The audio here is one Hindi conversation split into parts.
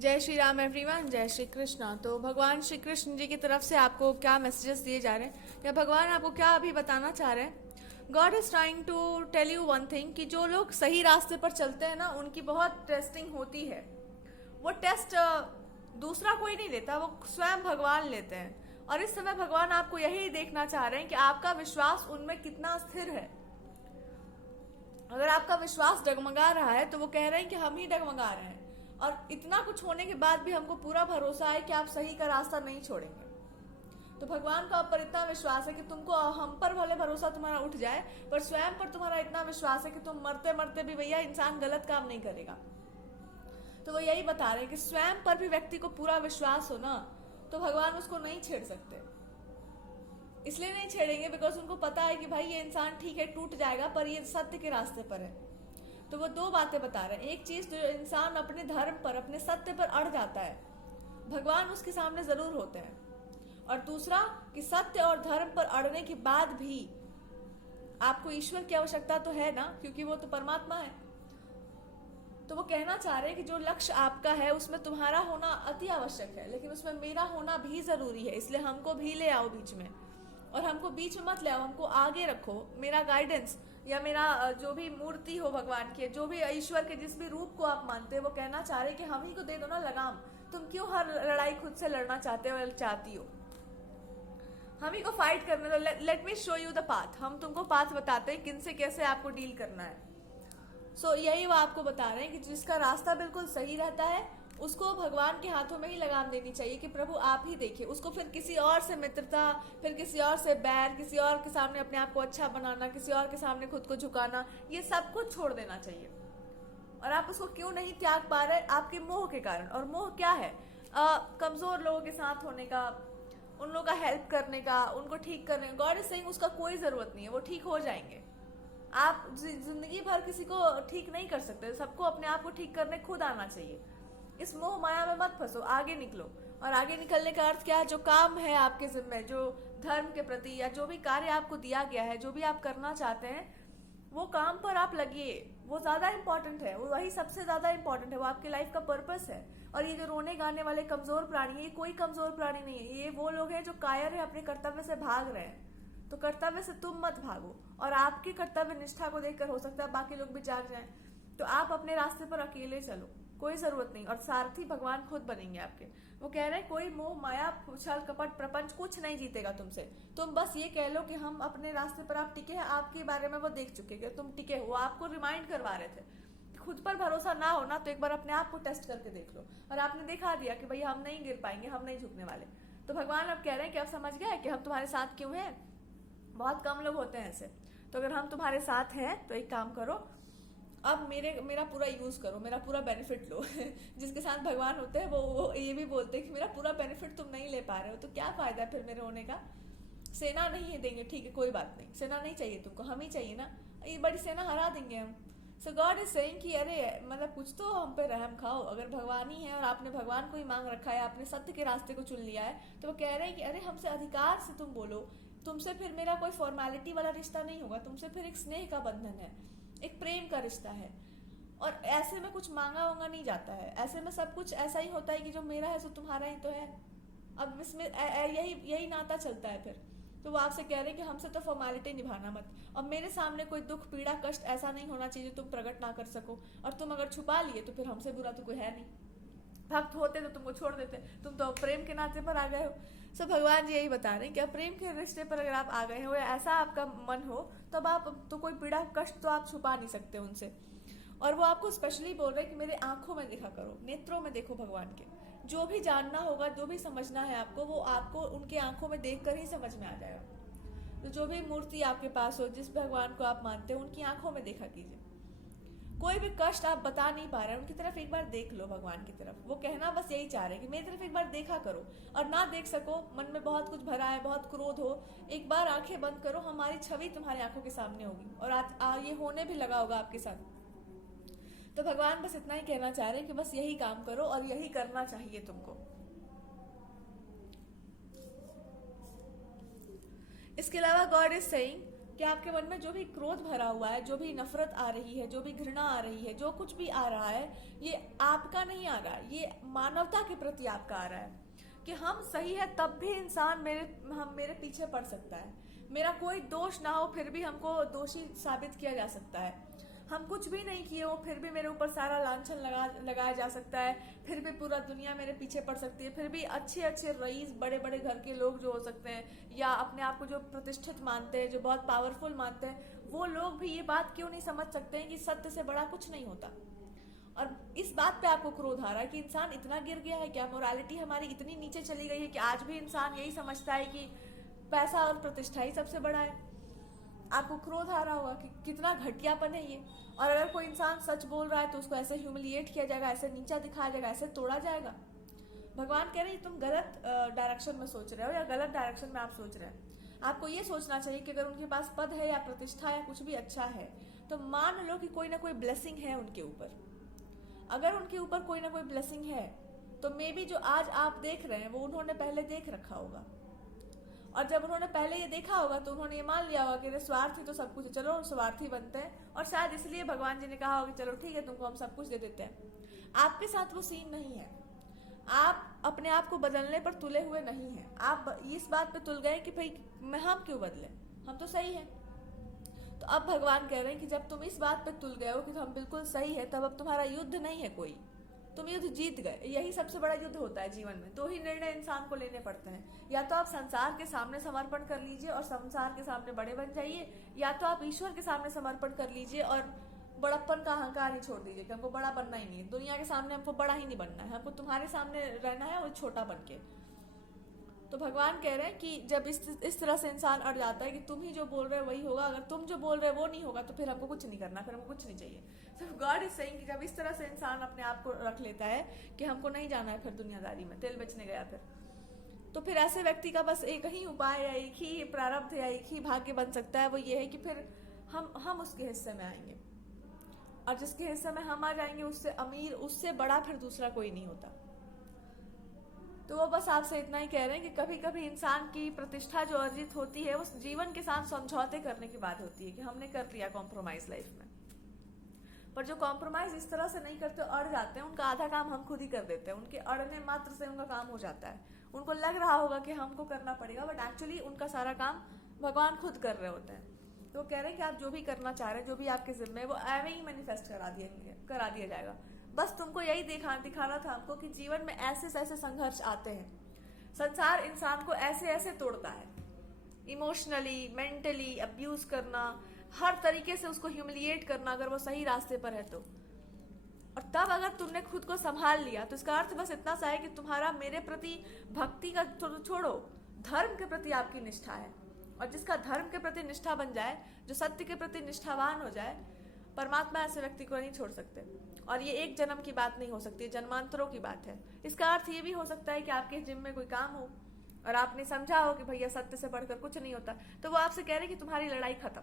जय श्री राम एवरीवन, जय श्री कृष्णा। तो भगवान श्री कृष्ण जी की तरफ से आपको क्या मैसेजेस दिए जा रहे हैं या भगवान आपको क्या अभी बताना चाह रहे हैं? God is trying to tell you one thing कि जो लोग सही रास्ते पर चलते हैं ना, उनकी बहुत टेस्टिंग होती है। वो टेस्ट दूसरा कोई नहीं लेता, वो स्वयं भगवान लेते हैं। और इस समय भगवान आपको यही देखना चाह रहे हैं कि आपका विश्वास उनमें कितना स्थिर है। अगर आपका विश्वास डगमगा रहा है तो वो कह रहे हैं कि हम ही डगमगा रहे हैं, और इतना कुछ होने के बाद भी हमको पूरा भरोसा है कि आप सही का रास्ता नहीं छोड़ेंगे। तो भगवान का आप पर इतना विश्वास है कि तुमको हम पर भले भरोसा तुम्हारा उठ जाए, पर स्वयं पर तुम्हारा इतना विश्वास है कि तुम मरते मरते भी भैया इंसान गलत काम नहीं करेगा। तो वो यही बता रहे हैं कि स्वयं पर भी व्यक्ति को पूरा विश्वास हो ना, तो भगवान उसको नहीं छेड़ सकते। इसलिए नहीं छेड़ेंगे बिकॉज उनको पता है कि भाई ये इंसान ठीक है, टूट जाएगा, पर ये सत्य के रास्ते पर है। तो वो दो बातें बता रहे हैं। एक चीज, जो इंसान अपने धर्म पर, अपने सत्य पर अड़ जाता है, भगवान उसके सामने जरूर होते हैं। और दूसरा कि सत्य और धर्म पर अड़ने के बाद भी आपको ईश्वर की आवश्यकता तो है ना, क्योंकि वो तो परमात्मा है। तो वो कहना चाह रहे हैं कि जो लक्ष्य आपका है उसमें तुम्हारा होना अति आवश्यक है, लेकिन उसमें मेरा होना भी जरूरी है। इसलिए हमको भी ले आओ बीच में, और हमको बीच में मत ले आओ, हमको आगे रखो। मेरा गाइडेंस या मेरा जो भी मूर्ति हो भगवान की, जो भी ईश्वर के जिस भी रूप को आप मानते हो, वो कहना चाह रहे हैं कि हम ही को दे दो ना लगाम। तुम क्यों हर लड़ाई खुद से लड़ना चाहते हो, चाहती हो? हम ही को फाइट करने दो। Let me show you the path. हम तुमको पाथ बताते हैं किन से कैसे आपको डील करना है। सो यही वो आपको बता रहे हैं कि जिसका रास्ता बिल्कुल सही रहता है उसको भगवान के हाथों में ही लगाम देनी चाहिए कि प्रभु आप ही देखिए। उसको फिर किसी और से मित्रता, फिर किसी और से बैर, किसी और के सामने अपने आप को अच्छा बनाना, किसी और के सामने खुद को झुकाना, ये सब कुछ छोड़ देना चाहिए। और आप उसको क्यों नहीं त्याग पा रहे? आपके मोह के कारण। और मोह क्या है? कमजोर लोगों के साथ होने का, उन लोगों का हेल्प करने का, उनको ठीक करने का। गॉड इज सेइंग उसका कोई जरूरत नहीं है, वो ठीक हो जाएंगे। आप जिंदगी भर किसी को ठीक नहीं कर सकते, सबको अपने आप को ठीक करने खुद आना चाहिए। इस मोह माया में मत फंसो, आगे निकलो। और आगे निकलने का अर्थ क्या है? जो काम है आपके जिम्मे, जो धर्म के प्रति या जो भी कार्य आपको दिया गया है, जो भी आप करना चाहते हैं, वो काम पर आप लगिए। वो ज्यादा इंपॉर्टेंट है, वो वही सबसे ज्यादा इंपॉर्टेंट है, वो आपकी लाइफ का पर्पस है। और ये जो रोने गाने वाले कमजोर प्राणी, ये कोई कमजोर प्राणी नहीं है। ये वो लोग हैं जो कायर है, अपने कर्तव्य से भाग रहे हैं। तो कर्तव्य से तुम मत भागो, और आपकी कर्तव्य निष्ठा को देखकर हो सकता है बाकी लोग भी जाग जाएं। तो आप अपने रास्ते पर अकेले चलो, कोई जरूरत नहीं। और सारथी भगवान खुद बनेंगे आपके। वो कह रहे हैं कोई मोह माया छल कपट प्रपंच कुछ नहीं जीतेगा तुमसे। तुम बस ये कह लो कि हम अपने रास्ते पर आप टिके हैं, आपके बारे में वो देख चुके हैं, तुम टिके हो। आपको रिमाइंड करवा रहे थे। खुद पर भरोसा ना हो ना, तो एक बार अपने आप को टेस्ट करके देख लो। और आपने दिखा दिया कि भाई हम नहीं गिर पाएंगे, हम नहीं झुकने वाले। तो भगवान अब कह रहे हैं कि अब समझ गए कि हम तुम्हारे साथ क्यों हैं। बहुत कम लोग होते हैं ऐसे। तो अगर हम तुम्हारे साथ हैं तो एक काम करो, अब मेरा पूरा यूज करो, मेरा पूरा बेनिफिट लो। जिसके साथ भगवान होते हैं वो ये भी बोलते हैं कि मेरा पूरा बेनिफिट तुम नहीं ले पा रहे हो, तो क्या फायदा फिर मेरे होने का? सेना नहीं देंगे, ठीक है, कोई बात नहीं, सेना नहीं चाहिए तुमको, हम ही चाहिए ना। ये बड़ी सेना हरा देंगे हम। सो गॉड इज सेइंग कि अरे मतलब कुछ तो हम पे रहम खाओ। अगर भगवान ही है और आपने भगवान को ही मांग रखा है, आपने सत्य के रास्ते को चुन लिया है, तो वो कह रहे हैं कि अरे हमसे अधिकार से तुम बोलो। तुमसे फिर मेरा कोई फॉर्मेलिटी वाला रिश्ता नहीं होगा, तुमसे फिर एक स्नेह का बंधन है, एक प्रेम का रिश्ता है। और ऐसे में कुछ मांगा वांगा नहीं जाता है। ऐसे में सब कुछ ऐसा ही होता है कि जो मेरा है सो तुम्हारा ही तो है। अब इसमें यही नाता चलता है फिर। तो वो आपसे कह रहे हैं कि हमसे तो फॉर्मेलिटी निभाना मत। और मेरे सामने कोई दुख पीड़ा कष्ट ऐसा नहीं होना चाहिए जो तुम प्रकट ना कर सको। और तुम अगर छुपा लिए तो फिर हमसे बुरा तो कोई है नहीं। भक्त होते तो तुमको छोड़ देते, तुम तो प्रेम के नाते पर आ गए हो। सो भगवान जी यही बता रहे हैं कि अब प्रेम के रिश्ते पर अगर आप आ गए हो या ऐसा आपका मन हो, तब आप तो कोई पीड़ा कष्ट तो आप छुपा नहीं सकते उनसे। और वो आपको स्पेशली बोल रहे हैं कि मेरे आंखों में देखा करो, नेत्रों में देखो भगवान के। जो भी जानना होगा, जो भी समझना है आपको, वो आपको उनकी आंखों में देख कर ही समझ में आ जाएगा। तो जो भी मूर्ति आपके पास हो, जिस भगवान को आप मानते हो, उनकी आंखों में देखा कीजिए। कोई भी कष्ट आप बता नहीं पा रहे हैं, उनकी तरफ एक बार देख लो, भगवान की तरफ। वो कहना बस यही चाह रहे हैं कि मेरी तरफ एक बार देखा करो। और ना देख सको, मन में बहुत कुछ भरा है, बहुत क्रोध हो, एक बार आंखें बंद करो, हमारी छवि तुम्हारी आंखों के सामने होगी। और आज ये होने भी लगा होगा आपके साथ। तो भगवान बस इतना ही कहना चाह रहे हैं कि बस यही काम करो, और यही करना चाहिए तुमको। इसके अलावा गॉड इज सेइंग कि आपके मन में जो भी क्रोध भरा हुआ है, जो भी नफरत आ रही है, जो भी घृणा आ रही है, जो कुछ भी आ रहा है, ये आपका नहीं आ रहा है, ये मानवता के प्रति आपका आ रहा है कि हम सही है तब भी इंसान मेरे पीछे पड़ सकता है, मेरा कोई दोष ना हो फिर भी हमको दोषी साबित किया जा सकता है, हम कुछ भी नहीं किए हो फिर भी मेरे ऊपर सारा लांछन लगाया जा सकता है, फिर भी पूरा दुनिया मेरे पीछे पड़ सकती है, फिर भी अच्छे अच्छे रईस बड़े बड़े घर के लोग जो हो सकते हैं या अपने आप को जो प्रतिष्ठित मानते हैं, जो बहुत पावरफुल मानते हैं, वो लोग भी ये बात क्यों नहीं समझ सकते हैं कि सत्य से बड़ा कुछ नहीं होता। और इस बात पे आपको क्रोध आ रहा है कि इंसान इतना गिर गया है क्या, मोरालिटी हमारी इतनी नीचे चली गई है कि आज भी इंसान यही समझता है कि पैसा और प्रतिष्ठा ही सबसे बड़ा है। आपको क्रोध आ रहा होगा कि कितना घटियापन है ये, और अगर कोई इंसान सच बोल रहा है तो उसको ऐसे ह्यूमिलिएट किया जाएगा, ऐसे नीचा दिखाया जाएगा, ऐसे तोड़ा जाएगा। भगवान कह रहे हैं तुम गलत डायरेक्शन में सोच रहे हो या गलत डायरेक्शन में आप सोच रहे हैं। आपको ये सोचना चाहिए कि अगर उनके पास पद है या प्रतिष्ठा या कुछ भी अच्छा है तो मान लो कि कोई ना कोई ब्लेसिंग है उनके ऊपर। अगर उनके ऊपर कोई ना कोई ब्लेसिंग है तो मे बी जो आज आप देख रहे हैं वो उन्होंने पहले देख रखा होगा, और जब उन्होंने पहले ये देखा होगा तो उन्होंने ये मान लिया होगा कि स्वार्थी तो सब कुछ है, चलो स्वार्थी बनते हैं, और शायद इसलिए भगवान जी ने कहा होगा चलो ठीक है तुमको हम सब कुछ दे देते हैं। आपके साथ वो सीन नहीं है, आप अपने आप को बदलने पर तुले हुए नहीं हैं, आप इस बात पे तुल गए कि भाई हम क्यों बदले, हम तो सही है। तो अब भगवान कह रहे हैं कि जब तुम इस बात पे तुल गए हो कि हम बिल्कुल सही है, तब अब तुम्हारा युद्ध नहीं है कोई, तुम युद्ध जीत गए। यही सबसे बड़ा युद्ध होता है जीवन में। दो ही निर्णय इंसान को लेने पड़ते हैं, या तो आप संसार के सामने समर्पण कर लीजिए और संसार के सामने बड़े बन जाइए, या तो आप ईश्वर के सामने समर्पण कर लीजिए और बड़प्पन का अहंकार ही छोड़ दीजिए कि हमको बड़ा बनना ही नहीं है, दुनिया के सामने हमको बड़ा ही नहीं बनना है, हमको तुम्हारे सामने रहना है वो छोटा बन के। तो भगवान कह रहे हैं कि जब इस तरह से इंसान अड़ जाता है कि तुम ही जो बोल रहे हो वही होगा, अगर तुम जो बोल रहे हो वो नहीं होगा तो फिर हमको कुछ नहीं करना, फिर हमको कुछ नहीं चाहिए। तो गॉड इज सेइंग कि जब इस तरह से इंसान अपने आप को रख लेता है कि हमको नहीं जाना है फिर दुनियादारी में, तेल बेचने गया फिर, तो फिर ऐसे व्यक्ति का बस एक ही उपाय या एक ही प्रारब्ध या एक ही भाग्य बन सकता है, वो ये है कि फिर हम उसके हिस्से में आएंगे, और जिसके हिस्से में हम आ जाएंगे उससे अमीर, उससे बड़ा फिर दूसरा कोई नहीं होता। तो वो बस आपसे इतना ही कह रहे हैं कि कभी कभी इंसान की प्रतिष्ठा जो अर्जित होती है उस जीवन के साथ समझौते करने की बात होती है कि हमने कर लिया कॉम्प्रोमाइज लाइफ में। पर जो कॉम्प्रोमाइज इस तरह से नहीं करते, अड़ जाते हैं, उनका आधा काम हम खुद ही कर देते हैं, उनके अड़ने मात्र से उनका काम हो जाता है। उनको लग रहा होगा कि हमको करना पड़ेगा, बट एक्चुअली उनका सारा काम भगवान खुद कर रहे होते हैं। तो कह रहे हैं कि आप जो भी करना चाह रहे हैं, जो भी आपके जिम्मे है, वो एवे ही मैनिफेस्ट करा दिया जाएगा। बस तुमको यही दिखाना था हमको कि जीवन में ऐसे ऐसे संघर्ष आते हैं, संसार इंसान को ऐसे ऐसे तोड़ता है, इमोशनली, मेंटली अब्यूज करना, हर तरीके से उसको ह्यूमिलिएट करना अगर वो सही रास्ते पर है तो। और तब अगर तुमने खुद को संभाल लिया तो इसका अर्थ बस इतना सा है कि तुम्हारा मेरे प्रति भक्ति का छोड़ो, धर्म के प्रति आपकी निष्ठा है, और जिसका धर्म के प्रति निष्ठा बन जाए, जो सत्य के प्रति निष्ठावान हो जाए, परमात्मा ऐसे व्यक्ति को नहीं छोड़ सकते। और ये एक जन्म की बात नहीं हो सकती, जन्मांतरों की बात है। इसका अर्थ ये भी हो सकता है कि आपके जिम में कोई काम हो और आपने समझा हो कि भैया सत्य से बढ़कर कुछ नहीं होता, तो वो आपसे कह रहे कि तुम्हारी लड़ाई खत्म,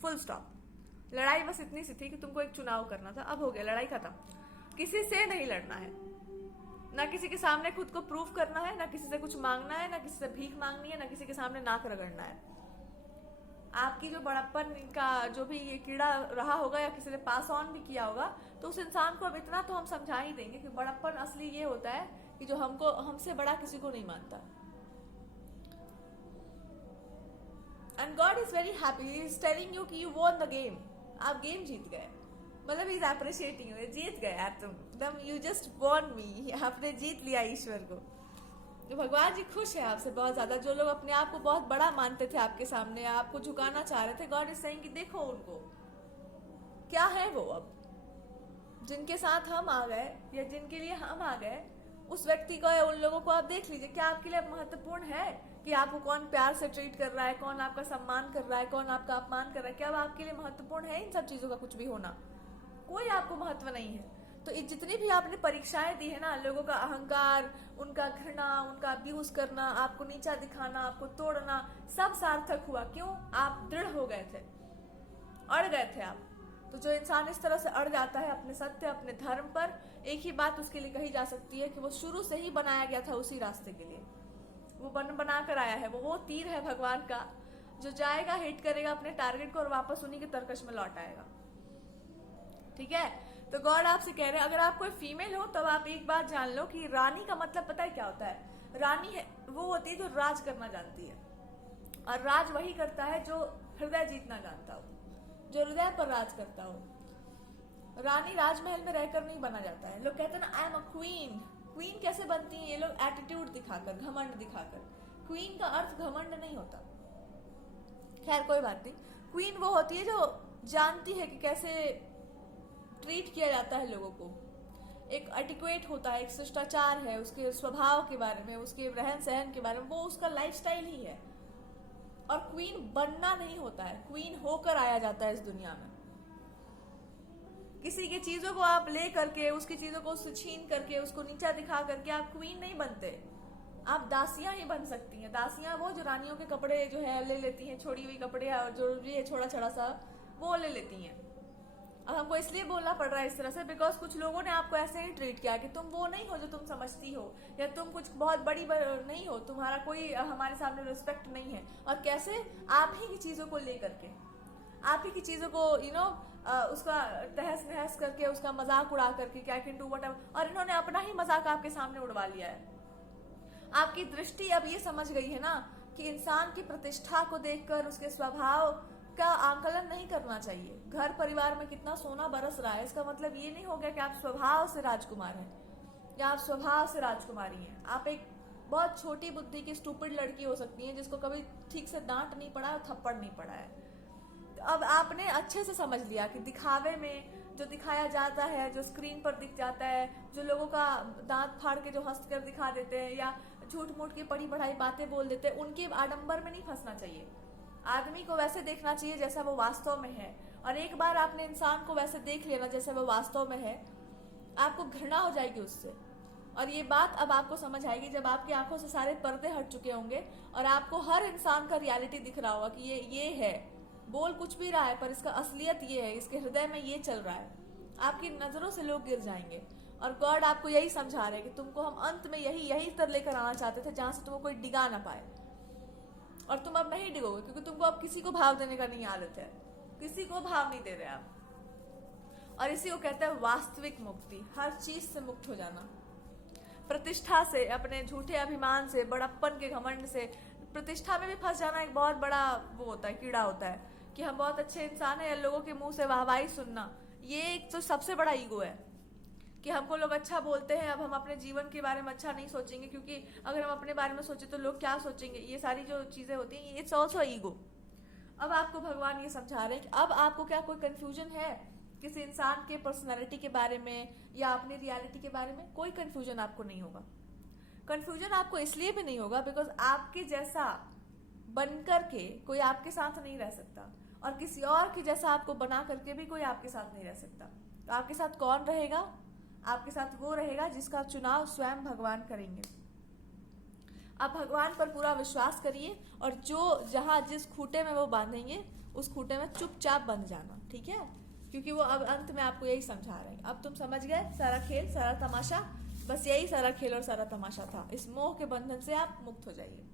फुल स्टॉप। लड़ाई बस इतनी सी थी कि तुमको एक चुनाव करना था, अब हो गया, लड़ाई खत्म। किसी से नहीं लड़ना है, ना किसी के सामने खुद को प्रूव करना है, ना किसी से कुछ मांगना है, ना किसी से भीख मांगनी है, ना किसी के सामने नाक रगड़ना है। आपकी जो बड़प्पन का जो भी ये कीड़ा रहा होगा या किसी ने पास ऑन भी किया होगा, तो उस इंसान को अब इतना तो हम समझा ही देंगे कि बड़प्पन असली ये होता है कि जो हमसे बड़ा किसी को नहीं मानता। And God is very happy, he is telling you कि यू वॉन द गेम, आप गेम जीत गए, मतलब ही इज अप्रिशिएटिंग यू, जीत गए यार तुम, यू जस्ट वॉन मी, आपने जीत लिया ईश्वर को। तो भगवान जी खुश है आपसे बहुत ज्यादा। जो लोग अपने आप को बहुत बड़ा मानते थे आपके सामने, आपको झुकाना चाह रहे थे, गॉड इज सेइंग कि देखो उनको क्या है वो, अब जिनके साथ हम आ गए या जिनके लिए हम आ गए, उस व्यक्ति को या उन लोगों को आप देख लीजिए, क्या आपके लिए महत्वपूर्ण है कि आपको कौन प्यार से ट्रीट कर रहा है, कौन आपका सम्मान कर रहा है, कौन आपका अपमान कर रहा है, क्या आपके लिए महत्वपूर्ण है इन सब चीजों का कुछ भी होना? कोई आपको महत्व नहीं है। तो जितनी भी आपने परीक्षाएं दी है ना, लोगों का अहंकार, उनका घृणा, उनका अब्यूज करना, आपको नीचा दिखाना, आपको तोड़ना, सब सार्थक हुआ। क्यों? आप दृढ़ हो गए थे, अड़ गए थे आप। तो जो इंसान इस तरह से अड़ जाता है अपने सत्य, अपने धर्म पर, एक ही बात उसके लिए कही जा सकती है कि वो शुरू से ही बनाया गया था उसी रास्ते के लिए, वो बना कर आया है, वो तीर है भगवान का, जो जाएगा हिट करेगा अपने टारगेट को और वापस उन्हीं के तरकश में लौट आएगा। ठीक है, तो गॉड आपसे कह रहे हैं अगर आप कोई फीमेल हो तब आप एक बात जान लो कि रानी का मतलब पता है क्या होता है? रानी है वो होती है जो राज करना जानती है, और राज वही करता है जो हृदय जीतना जानता हो, जो हृदय पर राज करता हो। रानी राजमहल में रहकर नहीं बना जाता है। लोग कहते हैं ना I am a queen. Queen कैसे बनती है? ये लोग एटीट्यूड दिखाकर, घमंड दिखाकर। क्वीन का अर्थ घमंड नहीं होता। खैर कोई बात नहीं। क्वीन वो होती है जो जानती है कि कैसे ट्रीट किया जाता है लोगों को, एक एटिक्वेट होता है, एक शिष्टाचार है, उसके स्वभाव के बारे में, उसके रहन सहन के बारे में, वो उसका लाइफस्टाइल ही है। और क्वीन बनना नहीं होता है, क्वीन होकर आया जाता है इस दुनिया में। किसी की चीजों को आप ले करके, उसकी चीजों को उससे छीन करके, उसको नीचा दिखा करके आप क्वीन नहीं बनते। आप दासियां ही बन सकती हैं। दासियां वो जो रानियों के कपड़े जो है ले लेती हैं, छोड़ी हुई कपड़े जो ये छोड़ा छड़ा सा वो ले लेती हैं। अब हमको इसलिए बोलना पड़ रहा है इस तरह से बिकॉज कुछ लोगों ने आपको ऐसे ही ट्रीट किया कि तुम वो नहीं हो जो तुम समझती हो, या तुम कुछ बहुत बड़ी नहीं हो, तुम्हारा कोई हमारे सामने रिस्पेक्ट नहीं है। और कैसे? आप ही की चीजों को लेकर के, आप ही की चीजों को उसका तहस नहस करके, उसका मजाक उड़ा करके, क्या कैन डू व्हाटएवर, और इन्होंने अपना ही मजाक आपके सामने उड़वा लिया है। आपकी दृष्टि अब ये समझ गई है ना कि इंसान की प्रतिष्ठा को देखकर उसके स्वभाव का आंकलन नहीं करना चाहिए। घर परिवार में कितना सोना बरस रहा है, इसका मतलब ये नहीं हो गया कि आप स्वभाव से राजकुमार हैं या आप स्वभाव से राजकुमारी हैं। आप एक बहुत छोटी बुद्धि की स्टूपिड लड़की हो सकती है जिसको कभी ठीक से डांट नहीं पड़ा है, थप्पड़ नहीं पड़ा है। तो अब आपने अच्छे से समझ लिया कि दिखावे में जो दिखाया जाता है, जो स्क्रीन पर दिख जाता है, जो लोगों का दांत फाड़ के जो हंस कर दिखा देते हैं या झूठ मूठ की पढ़ी पढ़ाई बातें बोल देते हैं, उनके आडंबर में नहीं फंसना चाहिए। आदमी को वैसे देखना चाहिए जैसा वो वास्तव में है, और एक बार आपने इंसान को वैसे देख लेना जैसे वो वास्तव में है, आपको घृणा हो जाएगी उससे। और ये बात अब आपको समझ आएगी जब आपकी आंखों से सारे पर्दे हट चुके होंगे और आपको हर इंसान का रियलिटी दिख रहा होगा कि ये है, बोल कुछ भी रहा है पर इसका असलियत ये है, इसके हृदय में ये चल रहा है। आपकी नजरों से लोग गिर जाएंगे। और गॉड आपको यही समझा रहे हैं कि तुमको हम अंत में यही तर लेकर आना चाहते थे जहां से तुमको कोई डिगा ना पाए, और तुम अब नहीं डिगोगे क्योंकि तुमको अब किसी को भाव देने का नहीं आदत है, किसी को भाव नहीं दे रहे आप। और इसी को कहते हैं वास्तविक मुक्ति, हर चीज से मुक्त हो जाना, प्रतिष्ठा से, अपने झूठे अभिमान से, बड़प्पन के घमंड से। प्रतिष्ठा में भी फंस जाना एक बहुत बड़ा वो होता है, कीड़ा होता है कि हम बहुत अच्छे इंसान हैं, लोगों के मुंह से वाहवाही सुनना, ये एक तो सबसे बड़ा ईगो है कि हमको लोग अच्छा बोलते हैं, अब हम अपने जीवन के बारे में अच्छा नहीं सोचेंगे क्योंकि अगर हम अपने बारे में सोचे तो लोग क्या सोचेंगे। ये सारी जो चीजें होती हैं, इट्स ऑल्सो ईगो। अब आपको भगवान ये समझा रहे हैं कि अब आपको क्या कोई कंफ्यूजन है किसी इंसान के पर्सनालिटी के बारे में या अपनी रियलिटी के बारे में? कोई कंफ्यूजन आपको नहीं होगा। कंफ्यूजन आपको इसलिए भी नहीं होगा बिकॉज आपके जैसा बनकर के कोई आपके साथ नहीं रह सकता, और किसी और के जैसा आपको बना करके भी कोई आपके साथ नहीं रह सकता। तो आपके साथ कौन रहेगा? आपके साथ वो रहेगा जिसका चुनाव स्वयं भगवान करेंगे। आप भगवान पर पूरा विश्वास करिए, और जो जहां जिस खूटे में वो बांधेंगे उस खूटे में चुपचाप बंध जाना, ठीक है? क्योंकि वो अब अंत में आपको यही समझा रहे हैं। अब तुम समझ गए सारा खेल, सारा तमाशा, बस यही सारा खेल और सारा तमाशा था। इस मोह के बंधन से आप मुक्त हो जाइए।